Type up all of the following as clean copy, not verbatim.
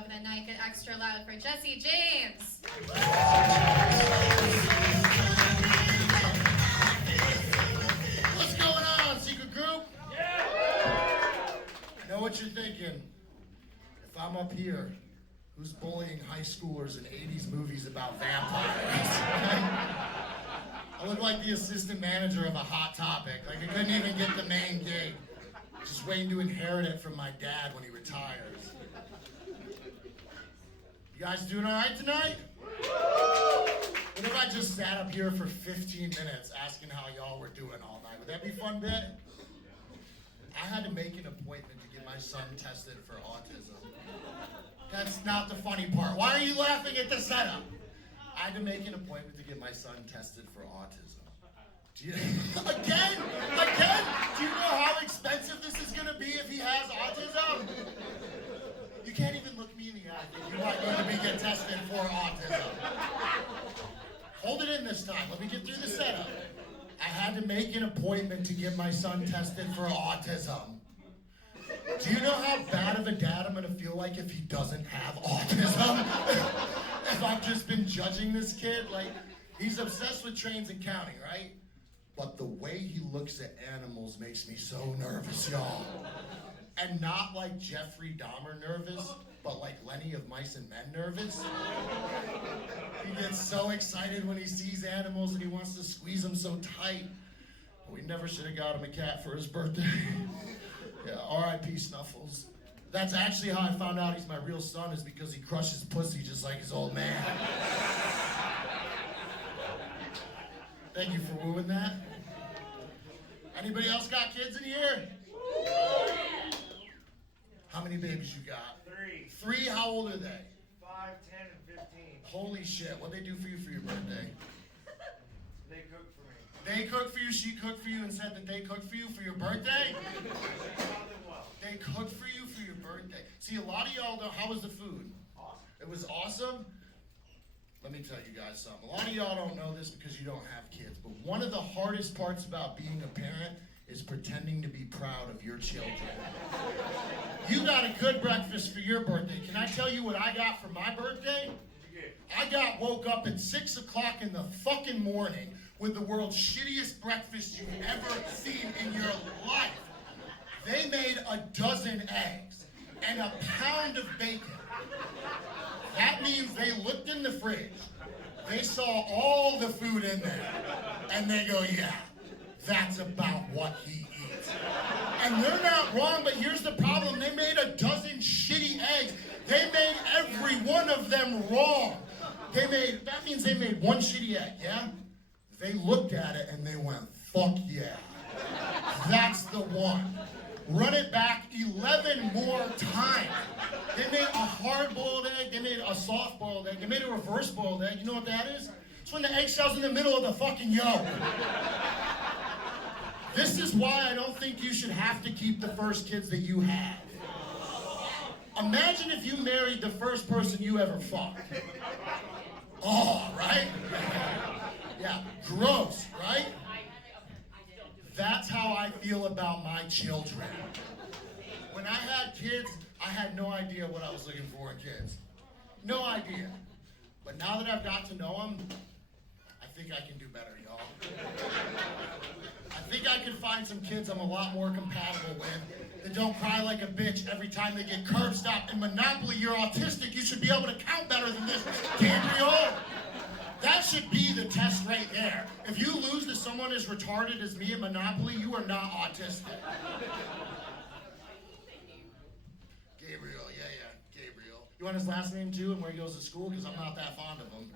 of the night. Get extra loud for Jesse James. What's going on, secret group? Yeah! I know what you're thinking. If I'm up here, who's bullying high schoolers in 80s movies about vampires? I look like the assistant manager of a Hot Topic. Like I couldn't even get the main gig. Just waiting to inherit it from my dad when he retires. You guys doing all right tonight? What if I just sat up here for 15 minutes asking how y'all were doing all night? Would that be a fun bit? I had to make an appointment to get my son tested for autism. That's not the funny part. Why are you laughing at the setup? I had to make an appointment to get my son tested for autism. Do you, again? Do you know how expensive this is gonna be if he has autism? You can't even look me in the eye. You might need to be get tested for autism. Hold it in this time. Let me get through the setup. I had to make an appointment to get my son tested for autism. Do you know how bad of a dad I'm gonna feel like if he doesn't have autism? If I've just been judging this kid, like, he's obsessed with trains and counting, right? But the way he looks at animals makes me so nervous, y'all. And not like Jeffrey Dahmer nervous, but like Lenny of Mice and Men nervous. He gets so excited when he sees animals and he wants to squeeze them so tight. We never should have got him a cat for his birthday. Yeah, R.I.P. Snuffles. That's actually how I found out he's my real son, is because he crushes pussy just like his old man. Thank you for wooing that. Anybody else got kids in here? How many babies you got? 3. 3? How old are they? 5, 10, and 15. Holy shit, what'd they do for you for your birthday? They cook for me. They cooked for you, she cooked for you, and said that they cooked for you for your birthday? Well. They cooked for you for your birthday. See, a lot of y'all know, how was the food? Awesome. It was awesome? Let me tell you guys something. A lot of y'all don't know this because you don't have kids, but one of the hardest parts about being a parent is pretending to be proud of your children. You got a good breakfast for your birthday. Can I tell you what I got for my birthday? I woke up at 6 o'clock in the fucking morning with the world's shittiest breakfast you've ever seen in your life. They made a dozen eggs and a pound of bacon. That means they looked in the fridge, they saw all the food in there, and they go, yeah, that's about what he eats. And they're not wrong, but here's the problem. They made a dozen shitty eggs. They made every one of them wrong. That means they made one shitty egg, yeah? They looked at it and they went, fuck yeah. That's the one. Run it back 11 more times. They made a hard-boiled egg, they made a soft-boiled egg, they made a reverse-boiled egg. You know what that is? It's when the eggshell's in the middle of the fucking yolk. This is why I don't think you should have to keep the first kids that you have. Imagine if you married the first person you ever fucked. Oh, right? Yeah, gross, right? That's how I feel about my children. When I had kids, I had no idea what I was looking for in kids. No idea. But now that I've got to know them, I think I can do better, y'all. I think I can find some kids I'm a lot more compatible with that don't cry like a bitch every time they get curb stopped. In Monopoly, you're autistic. You should be able to count better than this, Gabriel. That should be the test right there. If you lose to someone as retarded as me in Monopoly, you are not autistic. Gabriel, yeah, Gabriel. You want his last name too and where he goes to school? Because I'm not that fond of him.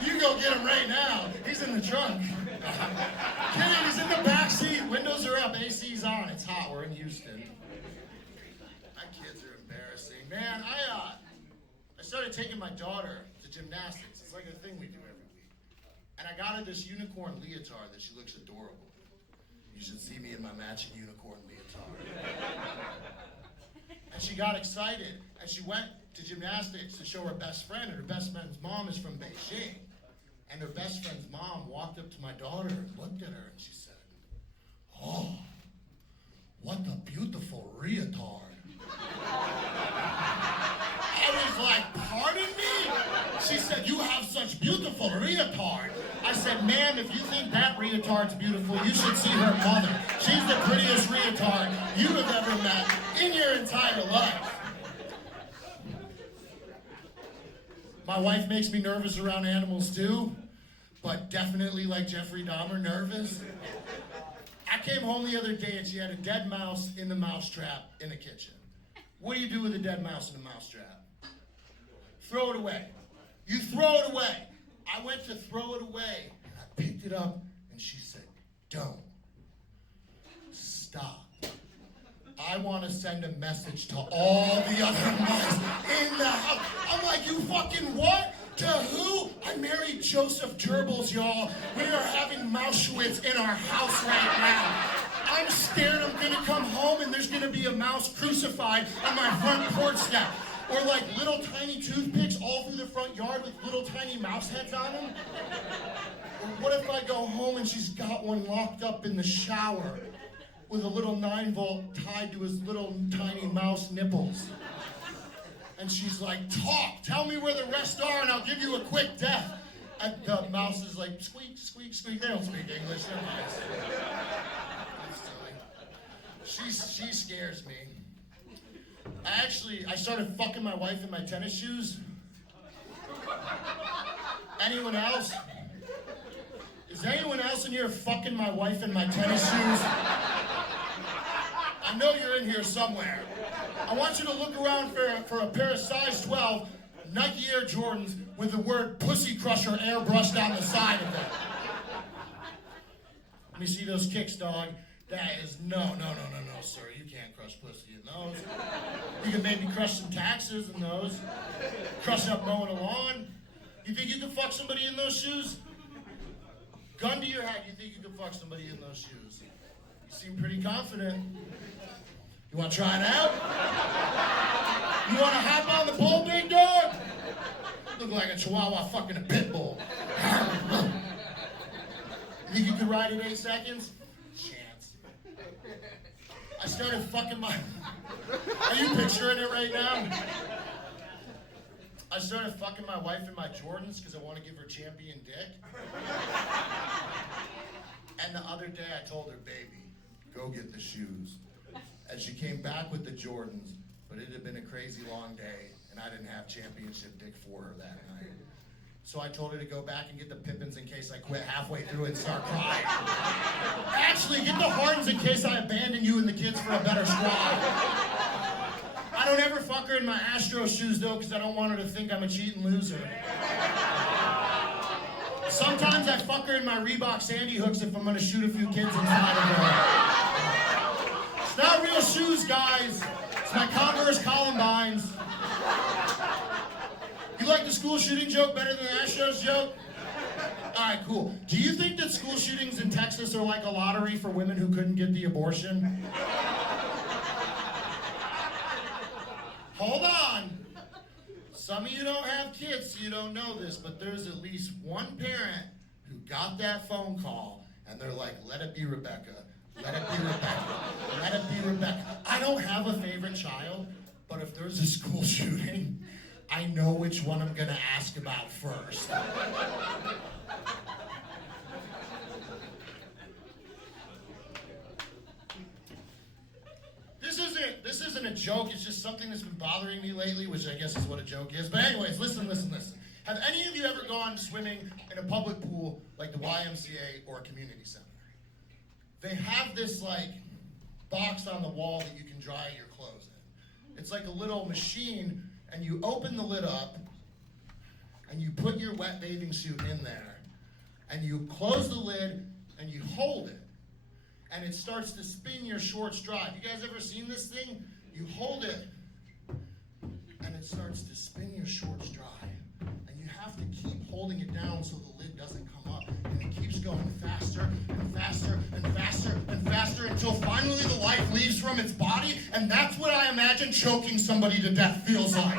You can go get him right now. He's in the trunk. Kidding, he's in the back seat. Windows are up, AC's on. It's hot, we're in Houston. My kids are embarrassing. Man, I started taking my daughter to gymnastics. It's like a thing we do every week. And I got her this unicorn leotard that she looks adorable in. You should see me in my matching unicorn leotard. And she got excited, and she went to gymnastics to show her best friend, and her best friend's mom is from Beijing. And her best friend's mom walked up to my daughter and looked at her, and she said, "Oh, what a beautiful leotard." reatard. I said, ma'am, if you think that reatard's beautiful, you should see her mother. She's the prettiest reatard you have ever met in your entire life. My wife makes me nervous around animals too, but definitely like Jeffrey Dahmer, nervous. I came home the other day and she had a dead mouse in the mousetrap in the kitchen. What do you do with a dead mouse in a mousetrap? Throw it away. You throw it away. I went to throw it away, and I picked it up, and she said, don't. Stop. I want to send a message to all the other mice in the house. I'm like, you fucking what? To who? I married Joseph Goebbels, y'all. We are having Mauschwitz in our house right now. I'm scared I'm gonna come home and there's gonna be a mouse crucified on my front porch step. Or like little tiny toothpicks all through the front yard with little tiny mouse heads on them. Or what if I go home and she's got one locked up in the shower with a little 9-volt tied to his little tiny mouse nipples? And she's like, talk, tell me where the rest are and I'll give you a quick death. And the mouse is like, squeak, squeak, squeak. They don't speak English, they're mice. That's silly. She scares me. I started fucking my wife in my tennis shoes. Anyone else? Is anyone else in here fucking my wife in my tennis shoes? I know you're in here somewhere. I want you to look around for a pair of size 12 Nike Air Jordans with the word Pussy Crusher airbrushed on the side of them. Let me see those kicks, dog. That is, no, sir. You can't crush pussy in those. You can maybe crush some taxes in those. Crush up mowing a lawn. You think you can fuck somebody in those shoes? Gun to your head, you think you can fuck somebody in those shoes? You seem pretty confident. You want to try it out? You want to hop on the pole, big dog? Look like a chihuahua fucking a pit bull. You think you could ride in 8 seconds? Chance. I started fucking my... Are you picturing it right now? I started fucking my wife in my Jordans because I want to give her champion dick. And the other day I told her, baby, go get the shoes. And she came back with the Jordans, but it had been a crazy long day, and I didn't have championship dick for her that night. So I told her to go back and get the Pippins in case I quit halfway through and start crying. Actually, get the Hardens in case I abandon you and the kids for a better squad. I don't ever fuck her in my Astro shoes, though, because I don't want her to think I'm a cheating loser. Sometimes I fuck her in my Reebok Sandy Hooks if I'm going to shoot a few kids inside of her. It's not real shoes, guys. It's my Converse Columbines. You like the school shooting joke better than the Astros joke? Alright, cool. Do you think that school shootings in Texas are like a lottery for women who couldn't get the abortion? Hold on. Some of you don't have kids, so you don't know this, but there's at least one parent who got that phone call, and they're like, let it be Rebecca. Let it be Rebecca. Let it be Rebecca. I don't have a favorite child, but if there's a school shooting, I know which one I'm going to ask about first. This isn't a joke, it's just something that's been bothering me lately, which I guess is what a joke is. But anyways, listen. Have any of you ever gone swimming in a public pool like the YMCA or a community center? They have this like box on the wall that you can dry your clothes in. It's like a little machine, and you open the lid up, and you put your wet bathing suit in there, and you close the lid, and you hold it. And it starts to spin your shorts dry. Have you guys ever seen this thing? You hold it, and it starts to spin your shorts dry. And you have to keep holding it down so the lid doesn't come up. And it keeps going faster and faster and faster and faster until finally the life leaves from its body. And that's what I imagine choking somebody to death feels like.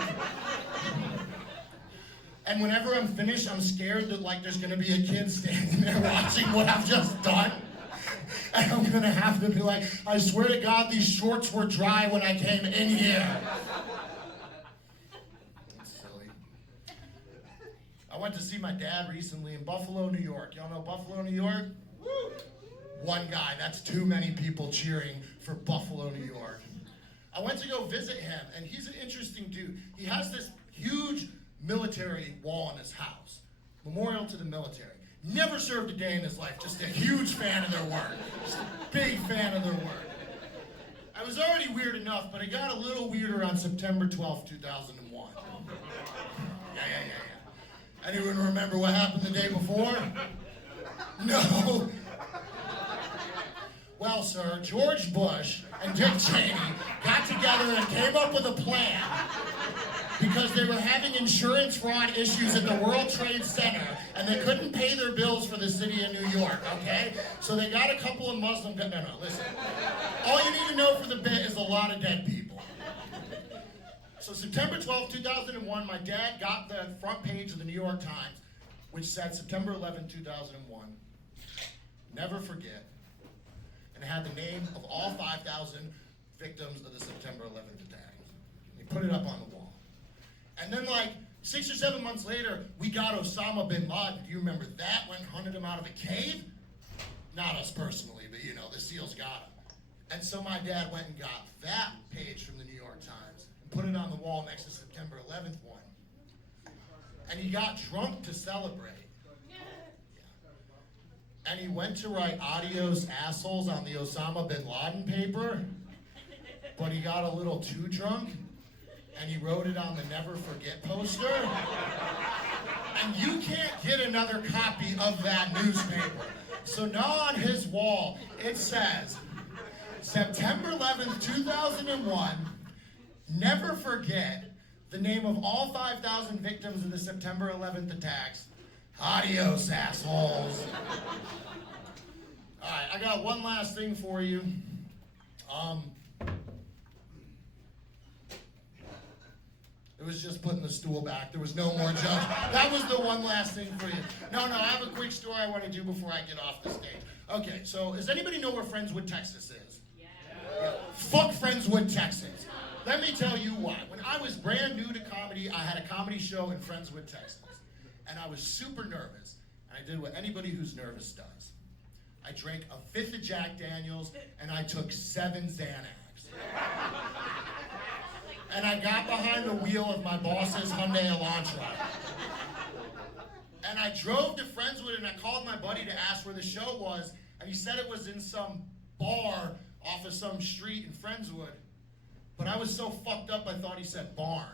And whenever I'm finished, I'm scared that like there's gonna be a kid standing there watching what I've just done. And I'm gonna have to be like, I swear to God, these shorts were dry when I came in here. That's silly. I I went to see my dad recently in Buffalo, New York. Y'all know Buffalo, New York? Woo! One guy, that's too many people cheering for Buffalo, New York. I went to go visit him, and he's an interesting dude. He has this huge military wall in his house, memorial to the military. Never served a day in his life, just a huge fan of their work. Just a big fan of their work. I was already weird enough, but it got a little weirder on September 12th, 2001. Yeah. Anyone remember what happened the day before? No. Well, sir, George Bush and Dick Cheney got together and came up with a plan because they were having insurance fraud issues at the World Trade Center and they couldn't pay their bills for the city of New York, okay? So they got a couple of Muslim... No, listen. All you need to know for the bit is a lot of dead people. So September 12, 2001, my dad got the front page of the New York Times, which said September 11, 2001, never forget, and it had the name of all 5,000 victims of the September 11th attack. He put it up on the wall. And then like 6 or 7 months later, we got Osama bin Laden. Do you remember that? Went and hunted him out of a cave? Not us personally, but you know, the SEALs got him. And so my dad went and got that page from the New York Times and put it on the wall next to September 11th one. And he got drunk to celebrate. And he went to write adios assholes on the Osama bin Laden paper, but he got a little too drunk, and he wrote it on the never forget poster. And you can't get another copy of that newspaper. So now on his wall, it says, September 11th, 2001, never forget the name of all 5,000 victims of the September 11th attacks. Adios, assholes. All right, I got one last thing for you. It was just putting the stool back. There was no more jokes. That was the one last thing for you. No, I have a quick story I want to do before I get off the stage. Okay, so does anybody know where Friendswood, Texas is? Yeah. Fuck Friendswood, Texas. Let me tell you why. When I was brand new to comedy, I had a comedy show in Friendswood, Texas. And I was super nervous. And I did what anybody who's nervous does. I drank a fifth of Jack Daniels, and I took 7 Xanax. And I got behind the wheel of my boss's Hyundai Elantra. And I drove to Friendswood, and I called my buddy to ask where the show was, and he said it was in some bar off of some street in Friendswood. But I was so fucked up, I thought he said barn.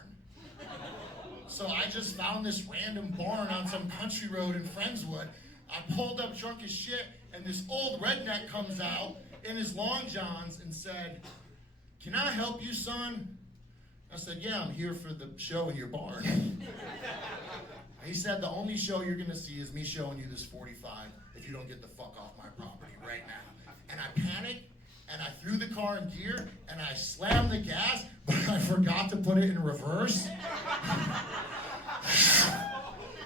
So I just found this random barn on some country road in Friendswood. I pulled up drunk as shit, and this old redneck comes out in his long johns and said, "Can I help you, son?" I said, "Yeah, I'm here for the show in your barn." He said, "The only show you're gonna see is me showing you this 45 if you don't get the fuck off my property right now." And I panicked, and I threw the car in gear, and I slammed the gas, but I forgot to put it in reverse.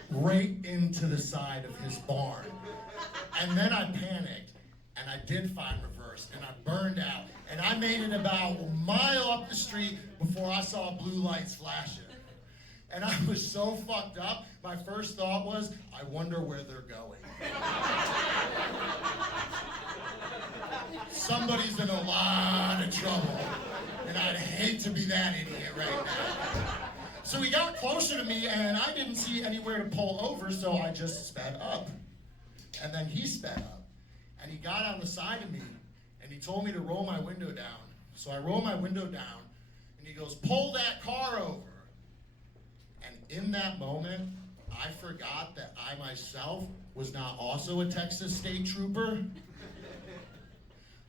Right into the side of his barn. And then I panicked, and I did find reverse, and I burned out. And I made it about a mile up the street before I saw blue lights flashing. And I was so fucked up, my first thought was, I wonder where they're going. Somebody's in a lot of trouble, and I'd hate to be that idiot right now. So he got closer to me, and I didn't see anywhere to pull over, so I just sped up. And then he sped up, and he got on the side of me, and he told me to roll my window down. So I roll my window down, and he goes, "Pull that car over." And in that moment, I forgot that I myself was not also a Texas state trooper.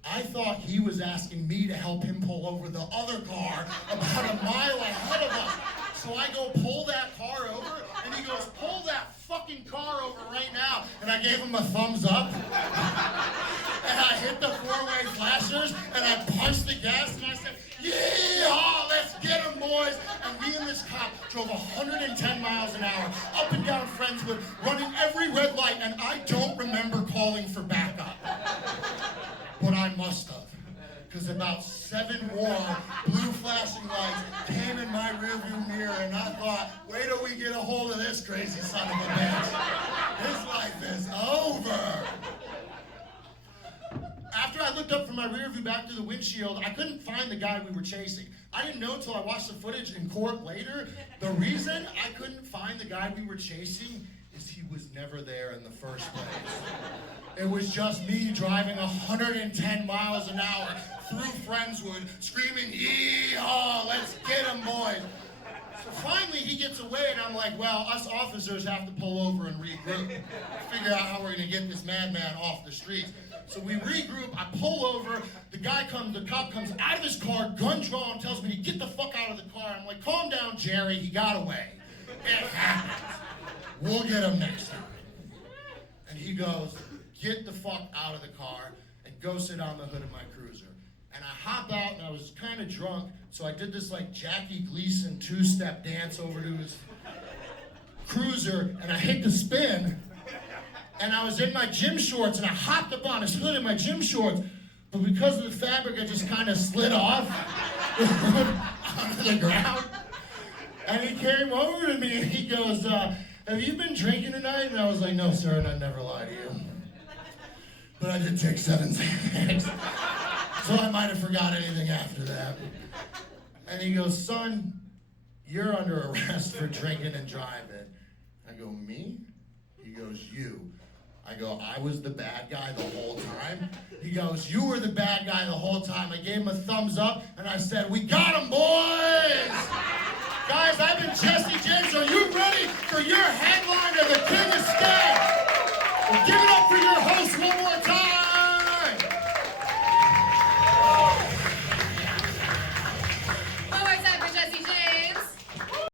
I thought he was asking me to help him pull over the other car about a mile ahead of us. So I go pull that car over, and he goes, "Pull that fucking car over right now." And I gave him a thumbs up. And I hit the four-way flashers, and I punched the gas, and I said, "Yeehaw, let's get him, boys." And me and this cop drove 110 miles an hour up and down Friendswood, running every red light, and I don't remember calling for backup. But I must have. because about 7 more blue flashing lights came in my rearview mirror, and I thought, wait till we get a hold of this crazy son of a bitch. His life is over. After I looked up from my rear view back through the windshield, I couldn't find the guy we were chasing. I didn't know until I watched the footage in court later. The reason I couldn't find the guy we were chasing is he was never there in the first place. It was just me driving 110 miles an hour through Friendswood, screaming, "Yee-haw, let's get him, boys." So finally he gets away, and I'm like, well, us officers have to pull over and regroup. Figure out how we're gonna get this madman off the streets. So we regroup, I pull over, the cop comes out of his car, gun drawn, tells me to get the fuck out of the car. I'm like, calm down, Jerry, he got away. It happens. We'll get him next time. And he goes, get the fuck out of the car and go sit on the hood of my cruiser. And I hop out, and I was kind of drunk, so I did this like Jackie Gleason 2-step dance over to his cruiser, and I hit the spin. And I was in my gym shorts, and I hopped up on his hood in my gym shorts, but because of the fabric, I just kind of slid off onto the ground. And he came over to me, and he goes, have you been drinking tonight? And I was like, no, sir, and I'd never lie to you. But I did take 7 Xanax, so I might have forgot anything after that. And he goes, son, you're under arrest for drinking and driving. I go, me? He goes, you. I go, I was the bad guy the whole time? He goes, you were the bad guy the whole time. I gave him a thumbs up, and I said, we got him, boys! Guys, I've been Jesse James. Are you ready for your headliner, the King of Skate? Well, give it up for your host one more time.